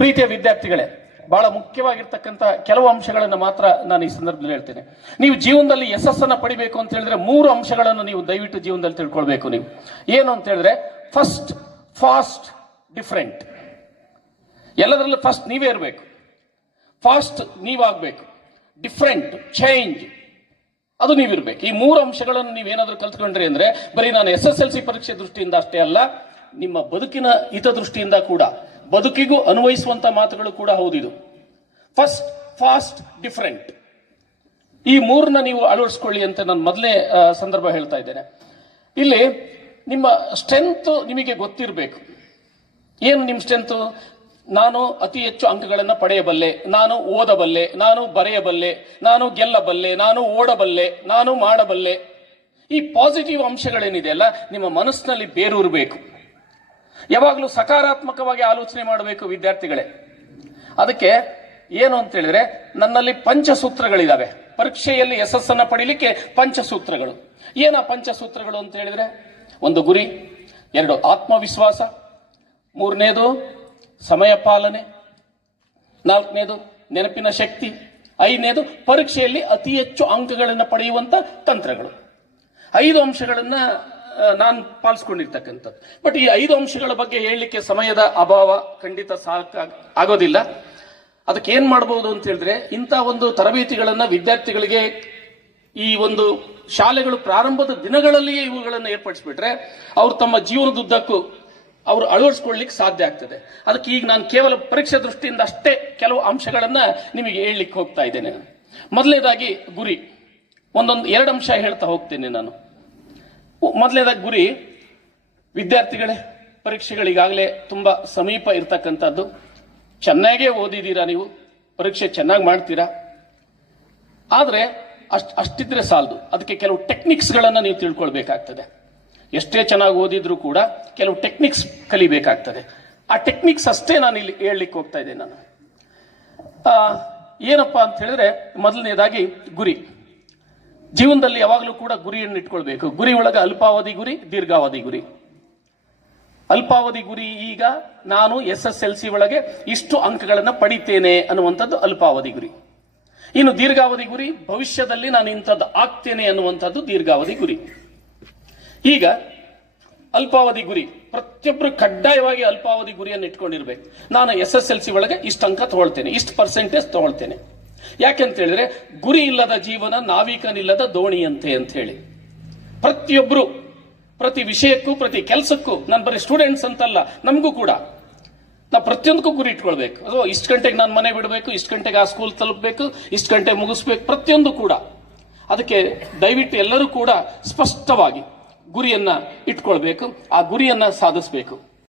ಪ್ರೀತಿಯ ವಿದ್ಯಾರ್ಥಿಗಳೇ, ಬಹಳ ಮುಖ್ಯವಾಗಿರ್ತಕ್ಕಂಥ ಕೆಲವು ಅಂಶಗಳನ್ನು ಮಾತ್ರ ನಾನು ಈ ಸಂದರ್ಭದಲ್ಲಿ ಹೇಳ್ತೇನೆ. ನೀವು ಜೀವನದಲ್ಲಿ ಯಶಸ್ಸನ್ನು ಪಡಿಬೇಕು ಅಂತ ಹೇಳಿದ್ರೆ ಮೂರು ಅಂಶಗಳನ್ನು ನೀವು ದಯವಿಟ್ಟು ಜೀವನದಲ್ಲಿ ತಿಳ್ಕೊಳ್ಬೇಕು ನೀವು. ಏನು ಅಂತ ಹೇಳಿದ್ರೆ ಫಸ್ಟ್ ಫಾಸ್ಟ್ ಡಿಫ್ರೆಂಟ್ ಎಲ್ಲದರಲ್ಲೂ ಫಸ್ಟ್ ನೀವೇ ಇರಬೇಕು. ಫಾಸ್ಟ್ ನೀವಾಗಬೇಕು. ಡಿಫ್ರೆಂಟ್ ಚೇಂಜ್ ಅದು ನೀವಿರ್ಬೇಕು. ಈ ಮೂರು ಅಂಶಗಳನ್ನು ನೀವೇನಾದರೂ ಕಲ್ತ್ಕೊಂಡ್ರಿ ಅಂದ್ರೆ, ಬರೀ ನಾನು ಎಸ್ ಎಸ್ ಎಲ್ ಸಿ ಪರೀಕ್ಷೆ ದೃಷ್ಟಿಯಿಂದ ಅಷ್ಟೇ ಅಲ್ಲ, ನಿಮ್ಮ ಬದುಕಿನ ಹಿತದೃಷ್ಟಿಯಿಂದ ಕೂಡ, ಬದುಕಿಗೂ ಅನ್ವಯಿಸುವಂತ ಮಾತುಗಳು ಕೂಡ ಹೌದಿದು ಫಸ್ಟ್ ಫಾಸ್ಟ್ ಡಿಫ್ರೆಂಟ್ ಈ ಮೂರನ್ನ ನೀವು ಅಳವಡಿಸ್ಕೊಳ್ಳಿ ಅಂತ ನಾನು ಮೊದಲೇ ಸಂದರ್ಭ ಹೇಳ್ತಾ ಇದ್ದೇನೆ. ಇಲ್ಲಿ ನಿಮ್ಮ ಸ್ಟ್ರೆಂತ್ ನಿಮಗೆ ಗೊತ್ತಿರಬೇಕು. ಏನು ನಿಮ್ಮ ಸ್ಟ್ರೆಂತ್ ನಾನು ಅತಿ ಹೆಚ್ಚು ಅಂಕಗಳನ್ನು ಪಡೆಯಬಲ್ಲೆ, ನಾನು ಓದಬಲ್ಲೆ, ನಾನು ಬರೆಯಬಲ್ಲೆ, ನಾನು ಗೆಲ್ಲಬಲ್ಲೆ, ನಾನು ಓಡಬಲ್ಲೆ, ನಾನು ಮಾಡಬಲ್ಲೆ. ಈ ಪಾಸಿಟಿವ್ ಅಂಶಗಳೇನಿದೆ ಅಲ್ಲ, ನಿಮ್ಮ ಮನಸ್ಸಿನಲ್ಲಿ ಬೇರೂರಬೇಕು ಯಾವಾಗಲೂ ಸಕಾರಾತ್ಮಕವಾಗಿ ಆಲೋಚನೆ ಮಾಡಬೇಕು ವಿದ್ಯಾರ್ಥಿಗಳೇ. ಅದಕ್ಕೆ ಏನು ಅಂತ ಹೇಳಿದ್ರೆ, ನನ್ನಲ್ಲಿ ಪಂಚಸೂತ್ರಗಳಿದಾವೆ. ಪರೀಕ್ಷೆಯಲ್ಲಿ ಯಶಸ್ಸನ್ನು ಪಡೀಲಿಕ್ಕೆ ಪಂಚಸೂತ್ರಗಳು. ಏನ ಪಂಚಸೂತ್ರಗಳು ಅಂತ ಹೇಳಿದ್ರೆ? ಒಂದು ಗುರಿ, ಎರಡು ಆತ್ಮವಿಶ್ವಾಸ, ಮೂರನೇದು ಸಮಯ ಪಾಲನೆ. ನಾಲ್ಕನೇದು ನೆನಪಿನ ಶಕ್ತಿ. ಐದನೇದು ಪರೀಕ್ಷೆಯಲ್ಲಿ ಅತಿ ಹೆಚ್ಚು ಅಂಕಗಳನ್ನು ಪಡೆಯುವಂಥ ತಂತ್ರಗಳು. ಐದು ಅಂಶಗಳನ್ನು ನಾನು ಪಾಲಿಸ್ಕೊಂಡಿರ್ತಕ್ಕಂಥದ್ದು. ಬಟ್ ಈ ಐದು ಅಂಶಗಳ ಬಗ್ಗೆ ಹೇಳಲಿಕ್ಕೆ ಸಮಯದ ಅಭಾವ ಖಂಡಿತ ಸಾಕ, ಆಗೋದಿಲ್ಲ. ಅದಕ್ಕೆ ಏನು ಮಾಡ್ಬೋದು ಅಂತ ಹೇಳಿದ್ರೆ, ಇಂಥ ಒಂದು ತರಬೇತಿಗಳನ್ನು ವಿದ್ಯಾರ್ಥಿಗಳಿಗೆ ಈ ಒಂದು ಶಾಲೆಗಳು ಪ್ರಾರಂಭದ ದಿನಗಳಲ್ಲಿಯೇ ಇವುಗಳನ್ನು ಏರ್ಪಡಿಸಿಬಿಟ್ರೆ, ಅವರು ತಮ್ಮ ಜೀವನದುದ್ದಕ್ಕೂ ಅವರು ಅಳವಡಿಸ್ಕೊಳ್ಳಿಕ್ಕೆ ಸಾಧ್ಯ ಆಗ್ತದೆ. ಅದಕ್ಕೆ ಈಗ ನಾನು ಕೇವಲ ಪರೀಕ್ಷೆ ದೃಷ್ಟಿಯಿಂದ ಅಷ್ಟೇ ಕೆಲವು ಅಂಶಗಳನ್ನು ನಿಮಗೆ ಹೇಳಲಿಕ್ಕೆ ಹೋಗ್ತಾ ಇದ್ದೇನೆ. ನಾನು ಮೊದಲನೇದಾಗಿ ಗುರಿ. ಒಂದೊಂದು ಎರಡು ಅಂಶ ಹೇಳ್ತಾ ಹೋಗ್ತೇನೆ ನಾನು. ಮೊದಲನೇದಾಗಿ ಗುರಿ. ವಿದ್ಯಾರ್ಥಿಗಳೇ, ಪರೀಕ್ಷೆಗಳಿಗಾಗಲೇ ತುಂಬ ಸಮೀಪ ಇರ್ತಕ್ಕಂಥದ್ದು. ಚೆನ್ನಾಗೇ ಓದಿದ್ದೀರಾ ನೀವು? ಪರೀಕ್ಷೆ ಚೆನ್ನಾಗಿ ಮಾಡ್ತೀರಾ? ಆದರೆ ಅಷ್ಟು ಅಷ್ಟಿದ್ರೆ ಸಾಲದು. ಅದಕ್ಕೆ ಕೆಲವು ಟೆಕ್ನಿಕ್ಸ್ಗಳನ್ನು ನೀವು ತಿಳ್ಕೊಳ್ಬೇಕಾಗ್ತದೆ. ಎಷ್ಟೇ ಚೆನ್ನಾಗಿ ಓದಿದ್ರು ಕೂಡ ಕೆಲವು ಟೆಕ್ನಿಕ್ಸ್ ಕಲಿಬೇಕಾಗ್ತದೆ. ಆ ಟೆಕ್ನಿಕ್ಸ್ ಅಷ್ಟೇ ನಾನು ಇಲ್ಲಿ ಹೇಳಲಿಕ್ಕೆ ಹೋಗ್ತಾ ಇದ್ದೇನೆ ನಾನು. ಏನಪ್ಪ ಅಂತ ಹೇಳಿದ್ರೆ ಮೊದಲನೇದಾಗಿ ಗುರಿ. ಜೀವನದಲ್ಲಿ ಯಾವಾಗಲೂ ಕೂಡ ಗುರಿಯನ್ನು ಇಟ್ಕೊಳ್ಬೇಕು. ಗುರಿ ಒಳಗೆ ಅಲ್ಪಾವಧಿ ಗುರಿ, ದೀರ್ಘಾವಧಿ ಗುರಿ. ಅಲ್ಪಾವಧಿ ಗುರಿ ಈಗ ನಾನು ಎಸ್ ಎಸ್ ಎಲ್ ಸಿ ಒಳಗೆ ಇಷ್ಟು ಅಂಕಗಳನ್ನು ಪಡಿತೇನೆ ಅನ್ನುವಂಥದ್ದು ಅಲ್ಪಾವಧಿ ಗುರಿ. ಇನ್ನು ದೀರ್ಘಾವಧಿ ಗುರಿ, ಭವಿಷ್ಯದಲ್ಲಿ ನಾನು ಇಂಥದ್ದು ಆಗ್ತೇನೆ ಅನ್ನುವಂಥದ್ದು ದೀರ್ಘಾವಧಿ ಗುರಿ. ಈಗ ಅಲ್ಪಾವಧಿ ಗುರಿ. ಪ್ರತಿಯೊಬ್ಬರು ಕಡ್ಡಾಯವಾಗಿ ಅಲ್ಪಾವಧಿ ಗುರಿಯನ್ನು ಇಟ್ಕೊಂಡಿರ್ಬೇಕು. ನಾನು ಎಸ್ ಎಸ್ ಎಲ್ ಸಿ ಒಳಗೆ ಇಷ್ಟು ಅಂಕ ತಗೊಳ್ತೇನೆ, ಇಷ್ಟು ಪರ್ಸೆಂಟೇಜ್ ತಗೊಳ್ತೇನೆ. ಯಾಕೆಂತ ಹೇಳಿದ್ರೆ, ಗುರಿ ಇಲ್ಲದ ಜೀವನ ನಾವಿಕನಿಲ್ಲದ ದೋಣಿಯಂತೆ ಅಂತ ಹೇಳಿ. ಪ್ರತಿಯೊಬ್ಬರು ಪ್ರತಿ ವಿಷಯಕ್ಕೂ, ಪ್ರತಿ ಕೆಲಸಕ್ಕೂ, ನಾನು ಬರೀ ಸ್ಟೂಡೆಂಟ್ಸ್ ಅಂತಲ್ಲ, ನಮಗೂ ಕೂಡ ನಾವು ಪ್ರತಿಯೊಂದಕ್ಕೂ ಗುರಿ ಇಟ್ಕೊಳ್ಬೇಕು. ಅಥವಾ ಇಷ್ಟು ಗಂಟೆಗೆ ನಾನು ಮನೆ ಬಿಡಬೇಕು, ಇಷ್ಟು ಗಂಟೆಗೆ ಆ ಸ್ಕೂಲ್ ತಲುಪಬೇಕು, ಇಷ್ಟು ಗಂಟೆ ಮುಗಿಸ್ಬೇಕು, ಪ್ರತಿಯೊಂದು ಕೂಡ. ಅದಕ್ಕೆ ದಯವಿಟ್ಟು ಎಲ್ಲರೂ ಕೂಡ ಸ್ಪಷ್ಟವಾಗಿ ಗುರಿಯನ್ನ ಇಟ್ಕೊಳ್ಬೇಕು ಆ ಗುರಿಯನ್ನ ಸಾಧಿಸಬೇಕು.